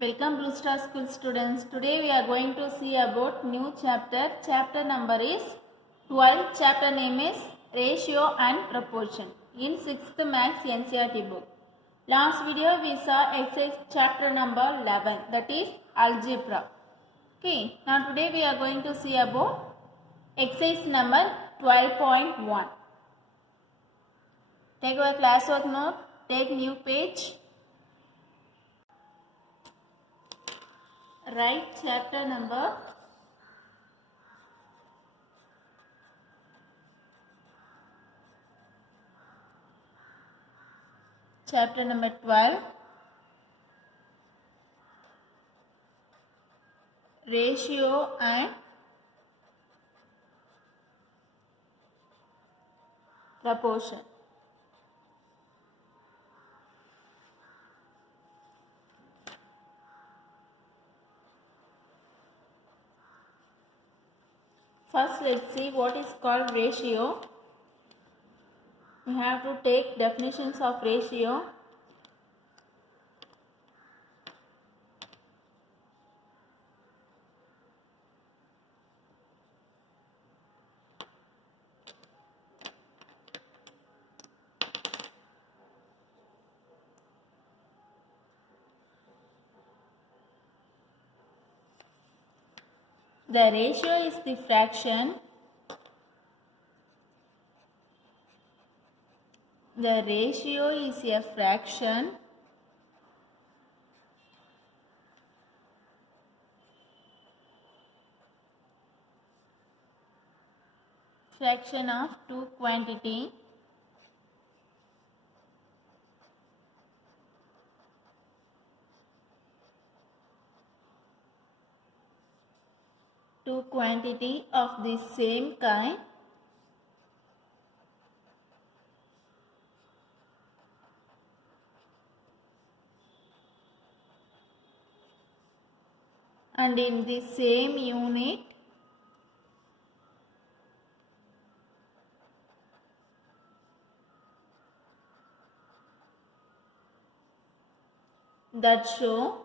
Welcome Blue Star School students. Today we are going to see about new chapter. Chapter number is 12. Chapter name is Ratio and Proportion in 6th Maths NCERT book. Last video we saw exercise chapter number 11, that is algebra. Okay, now today we are going to see about exercise number 12.1. Take our classwork note, take new page. Write chapter number chapter number 12, ratio and proportion. First, let's see what is called ratio. We have to take definitions of ratio. The ratio is the fraction. The ratio is a fraction of two quantity of the same kind and in the same unit that show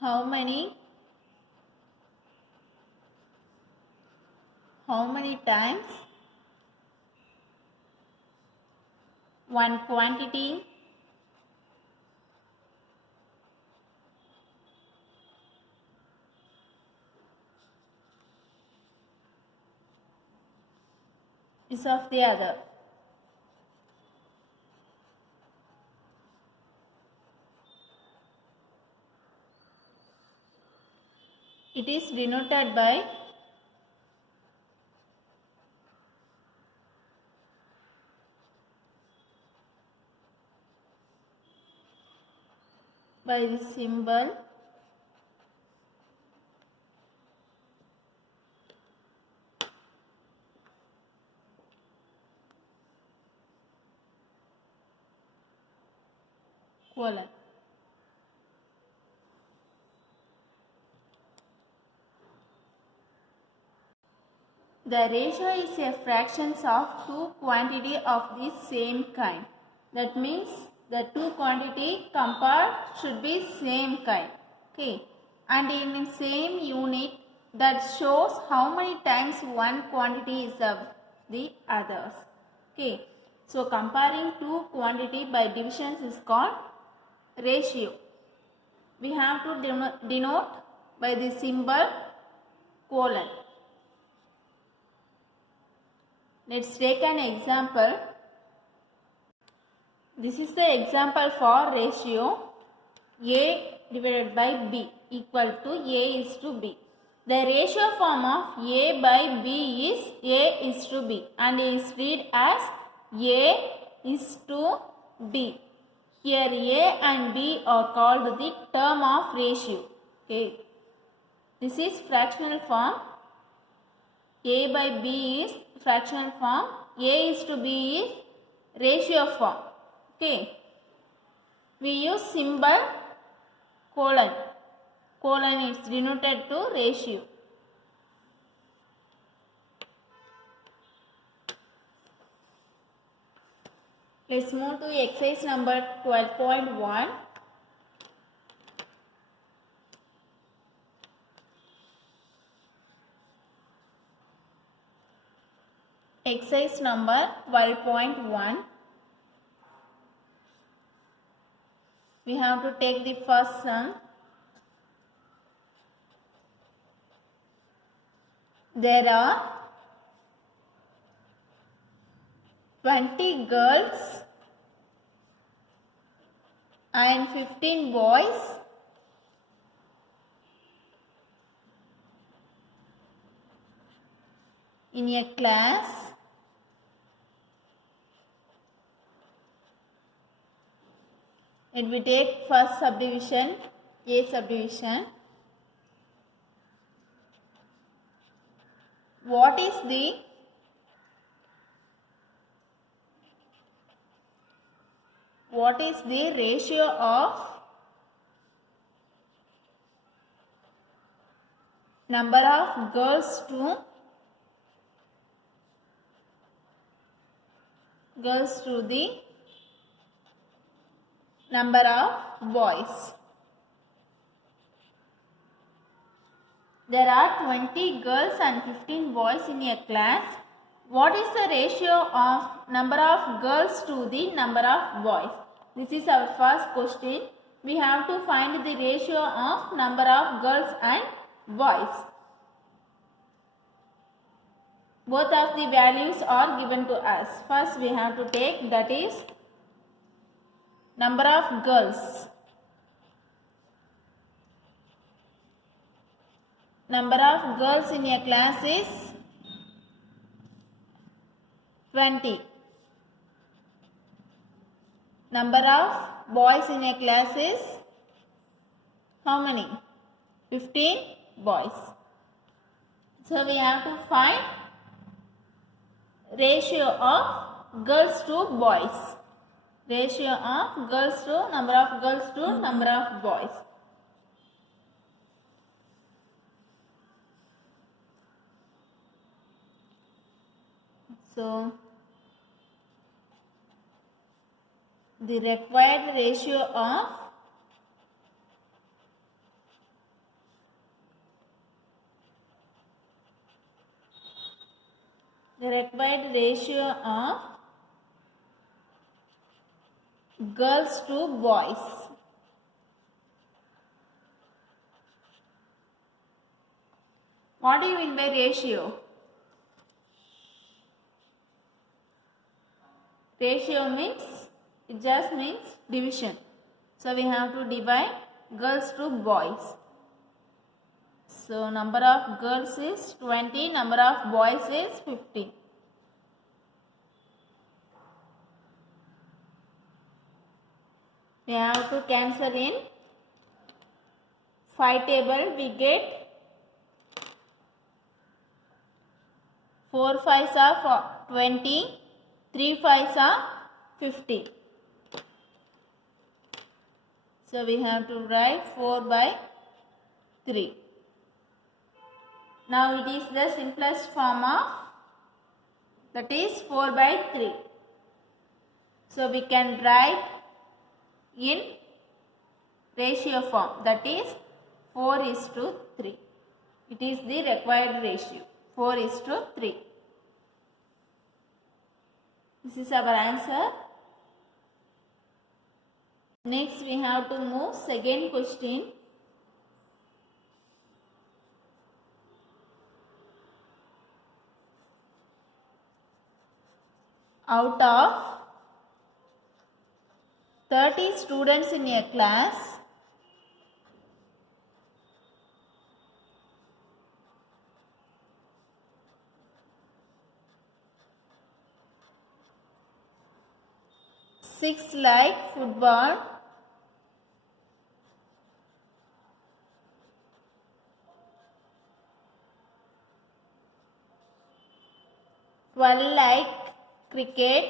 how many times one quantity is of the other. It is denoted by the symbol colon. The ratio is a fraction of two quantity of the same kind. That means the two quantity compared should be same kind. Okay. And in the same unit that shows how many times one quantity is of the others. Okay. So comparing two quantity by divisions is called ratio. We have to denote by the symbol colon. Let's take an example. This is the example for ratio A divided by B equal to A is to B. The ratio form of A by B is A is to B and is read as A is to B. Here A and B are called the term of ratio. Okay. This is fractional form. A by B is fractional form. A is to B is ratio form. Okay. We use symbol colon. Colon is denoted to ratio. Let's move to exercise number 12.1. Exercise number 12.1. We have to take the first sum. There are 20 girls and 15 boys in a class. And we take first subdivision, A subdivision. What is the ratio of number of girls to the number of boys? There are 20 girls and 15 boys in a class. What is the ratio of number of girls to the number of boys? This is our first question. We have to find the ratio of number of girls and boys. Both of the values are given to us. First we have to take, that is number of girls. Number of girls in a class is 20. Number of boys in a class is how many? 15 boys. So we have to find ratio of girls to boys. Ratio of girls to number of girls to number of boys. So the required ratio of girls to boys. What do you mean by ratio? Ratio means, it just means division. So we have to divide girls to boys. So number of girls is 20, number of boys is 15. We have to cancel in 5 table. We get 4 5s are 20, 3 5s are 50. So we have to write 4 by 3. Now it is the simplest form of, that is 4 by 3. So we can write in ratio form, that is 4:3. It is the required ratio, 4:3. This is our answer. Next we have to move second question. Out of 30 students in a class, six like football, like cricket,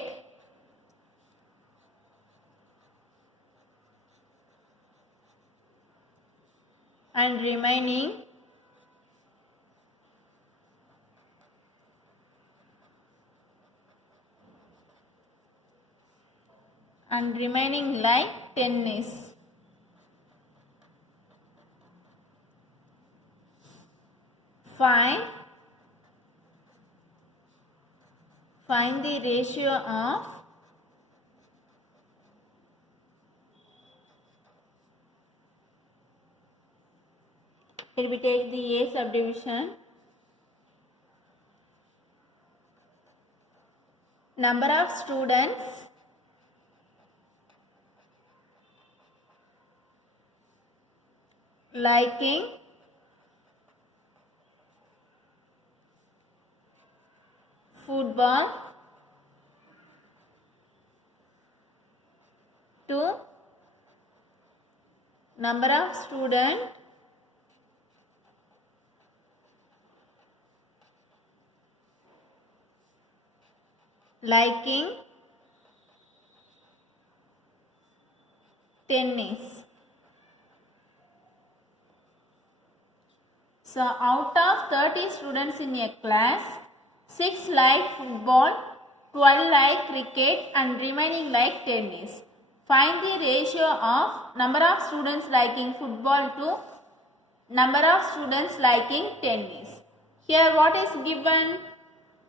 and remaining and remaining like tennis. Find the ratio of here we take the A subdivision. Number of students liking football to number of students liking tennis. So out of 30 students in a class, 6 like football, 12 like cricket and remaining like tennis. Find the ratio of number of students liking football to number of students liking tennis. Here what is given?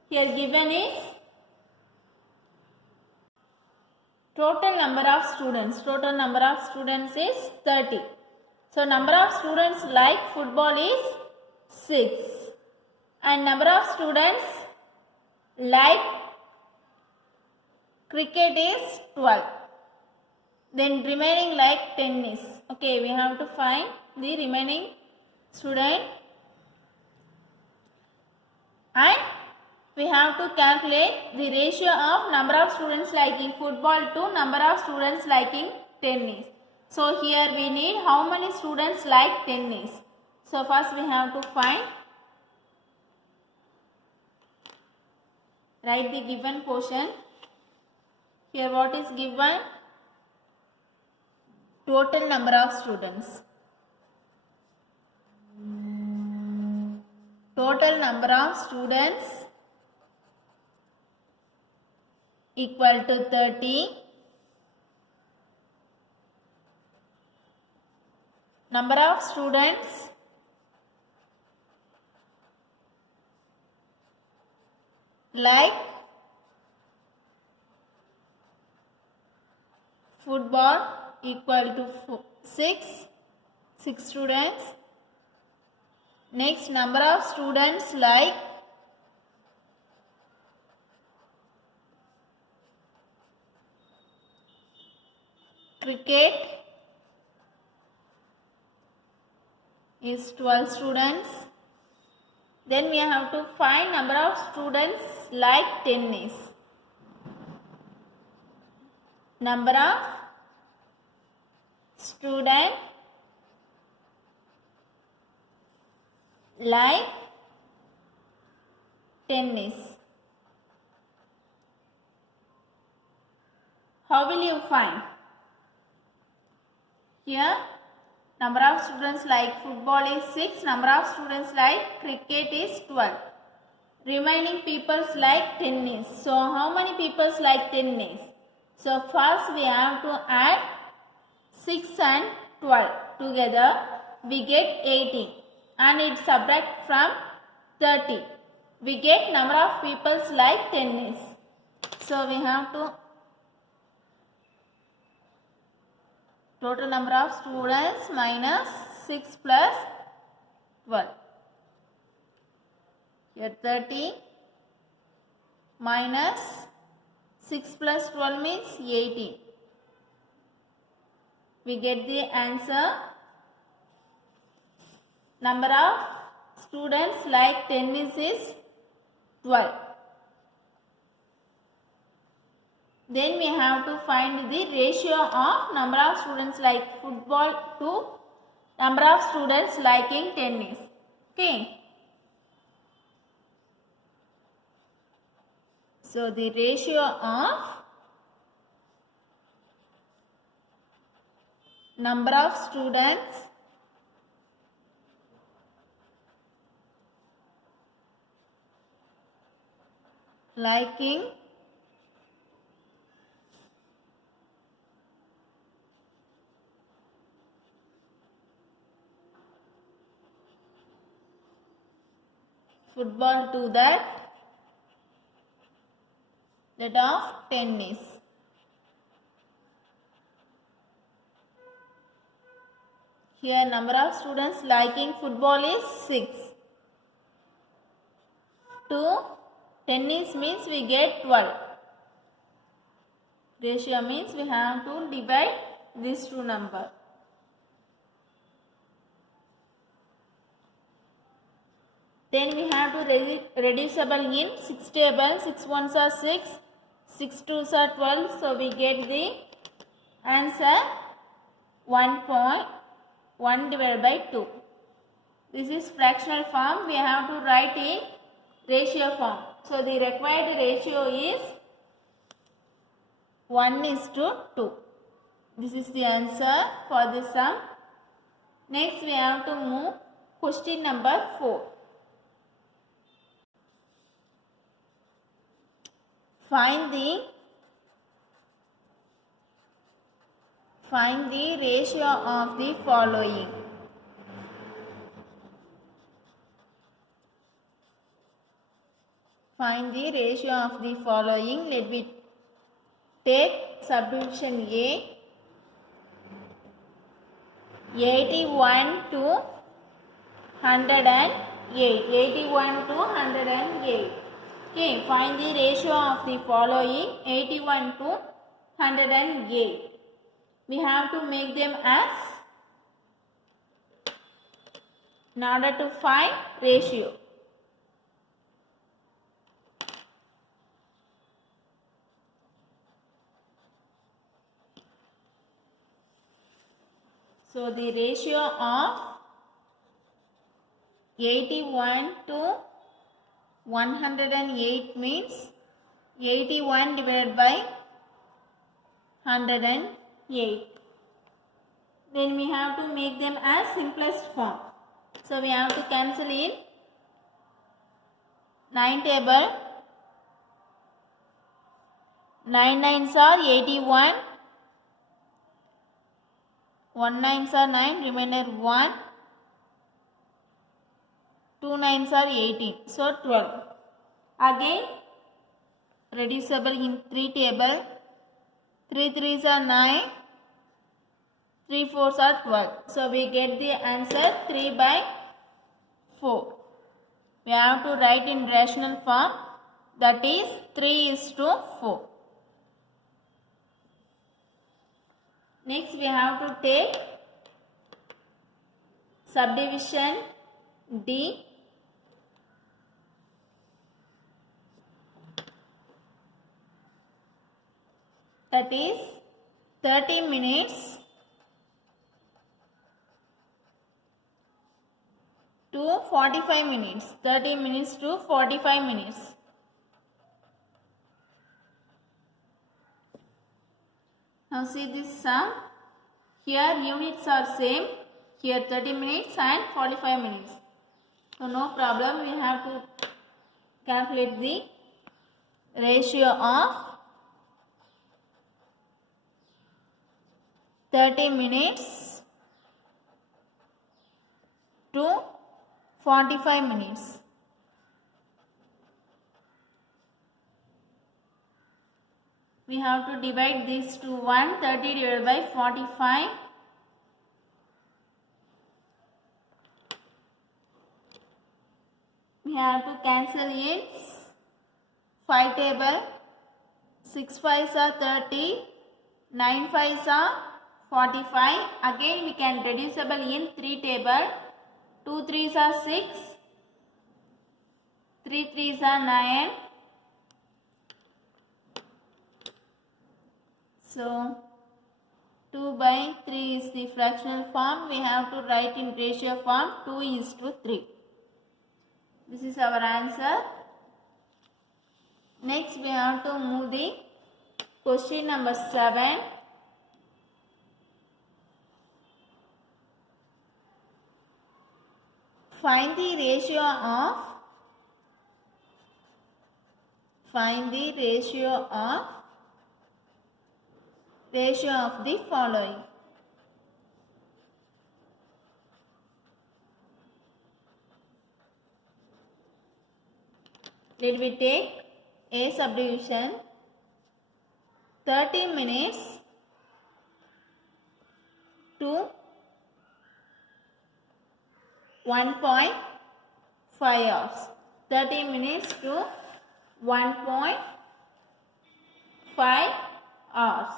Here given is total number of students. Total number of students is 30. So number of students like football is 6 and number of students like cricket is 12. Then remaining like tennis. Okay, we have to find the remaining student and we have to calculate the ratio of number of students liking football to number of students liking tennis. So here we need how many students like tennis. So first we have to find, write the given portion. Here what is given? Total number of students. Total number of students equal to 30. Number of students like football equal to 6 students. Next, number of students like cricket is 12 students. Then we have to find number of students like tennis. Number of students like tennis. How will you find? Here number of students like football is 6, number of students like cricket is 12. Remaining peoples like tennis. So how many peoples like tennis? So first we have to add 6 and 12 together, we get 18 and it subtract from 30. We get number of peoples like tennis. So we have to total number of students minus 6 plus 12. Here 30 minus 6 plus 12 means 18. We get the answer. Number of students like tennis is 12. Then we have to find the ratio of number of students like football to number of students liking tennis. Okay. So the ratio of number of students liking football to that of tennis. Here number of students liking football is 6. To tennis means we get 12. Ratio means we have to divide these two numbers. Then we have to reducible in 6 table. 6 ones are 6, 6 twos are 12. So we get the answer 1.1 divided by 2. This is fractional form. We have to write in ratio form. So the required ratio is 1:2. This is the answer for this sum. Next we have to move question number 4. Find the ratio of the following. Find the ratio of the following. Let me take subdivision A. 81 to 108. 81 to 108. Okay, find the ratio of the following. 81 to 108. We have to make them as, in order to find ratio. So the ratio of 81 to 108 means 81 divided by 108. Then we have to make them as simplest form. So we have to cancel in 9 table. 9 nines are 81. 1 nines are 9, remainder 1. 2 nines are 18, so 12. Again, reducible in 3 table. 3 threes are 9, 3 fours are 12. So we get the answer 3 by 4. We have to write in rational form, that is 3:4. Next we have to take subdivision D. That is 30 minutes to 45 minutes. 30 minutes to 45 minutes. Now see this sum. Here units are same. Here 30 minutes and 45 minutes. So no problem. We have to calculate the ratio of 30 minutes to 45 minutes. We have to divide this to 1. 30 divided by 45. We have to cancel it. 5 table. 6 5s are 30. 9 5s are 45. Again we can reducible in 3 table. 2 3s are 6. 3 3s are 9. So 2 by 3 is the fractional form. We have to write in ratio form 2:3. This is our answer. Next we have to move the question number 7. Find the ratio of the following. let me take A subdivision. 30 minutes to 1.5 hours. 30 minutes to 1.5 hours.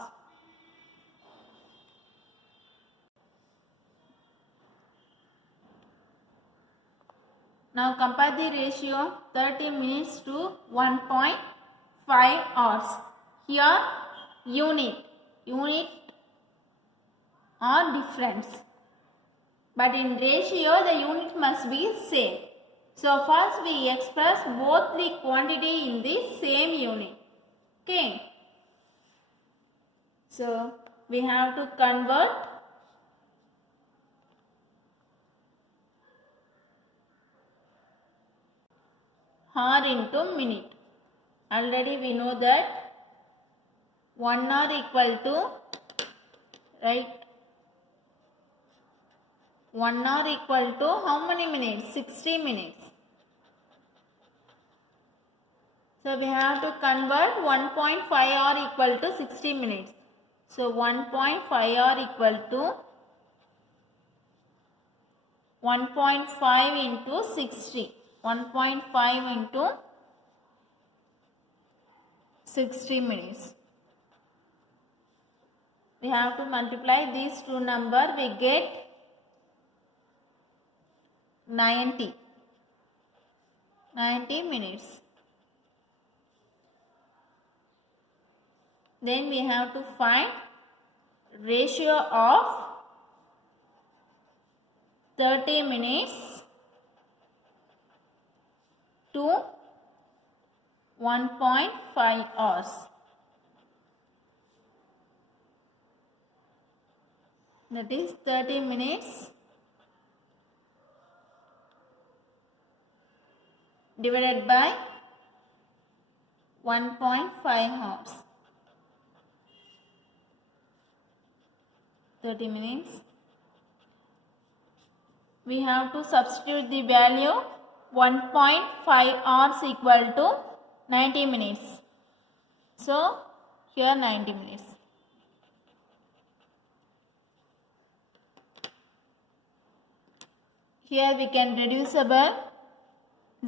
Now compare the ratio 30 minutes to 1.5 hours. Here unit or difference, but in ratio the unit must be same. So first we express both the quantity in the same unit. Okay, so we have to convert hour into minute. Already we know that 1 hour equal to, right, 1 hour equal to how many minutes? 60 minutes. So we have to convert 1.5 hour equal to 60 minutes. So 1.5 hour equal to 1.5 into 60. 1.5 into 60 minutes. We have to multiply these two numbers. We get 90 minutes. Then we have to find ratio of 30 minutes to 1.5 hours. That is 30 minutes divided by 1.5 hours. 30 minutes. We have to substitute the value 1.5 hours equal to 90 minutes. So here 90 minutes. Here we can reducible,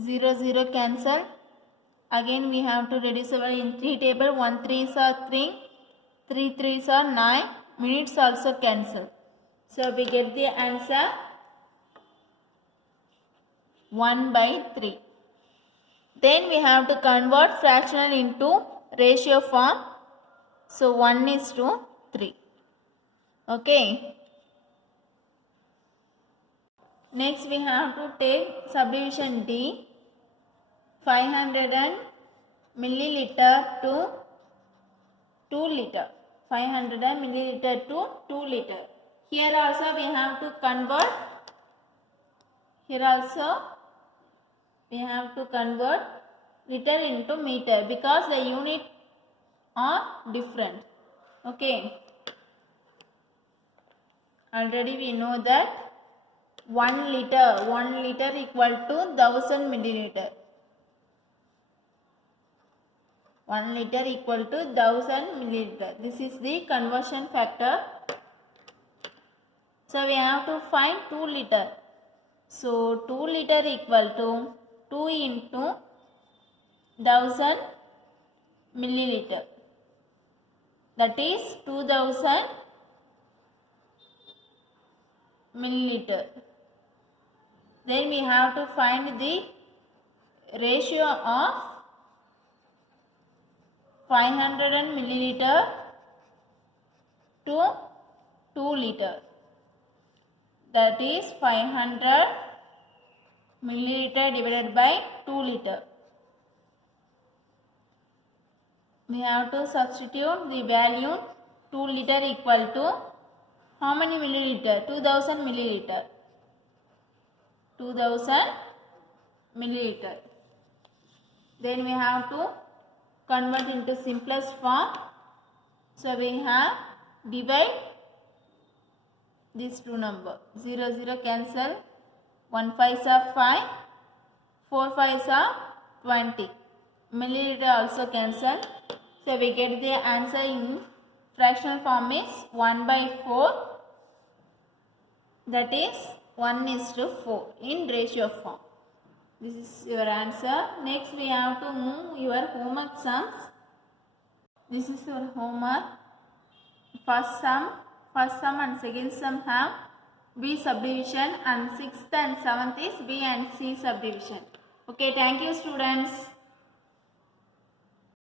0 cancel. Again we have to reducible in 3 table. 1 3s are 3, 3 3s are 9. Minutes also cancel. So we get the answer 1/3. Then we have to convert fractional into ratio form. So 1:3. Okay. Next we have to take subdivision D. 500 milliliter to 2 liter. 500 milliliter to 2 liter. Here also we have to convert. Here also we have to convert liter into meter because the unit are different. Okay. Already we know that 1 liter equal to 1000 milliliter. 1 liter equal to 1000 milliliter. This is the conversion factor. So we have to find 2 liter. So 2 liter equal to 2 into 1000 milliliter. That is 2000 milliliter. Then we have to find the ratio of 500 milliliter to 2 liter. That is 500 milliliter divided by 2 liter. We have to substitute the value 2 liter equal to how many milliliter? 2000 milliliter. 2000 milliliter. Then we have to convert into simplest form. So we have divide these two numbers. 0 cancel. 1 5s are 5. 4 5s are 20. milliliter also cancel. So we get the answer in fractional form is 1/4. That is 1:4 in ratio form. This is your answer. Next we have to move your homework sums. This is your homework. First sum and second sum have B subdivision and 6th and 7th is B and C subdivision. Okay, thank you students.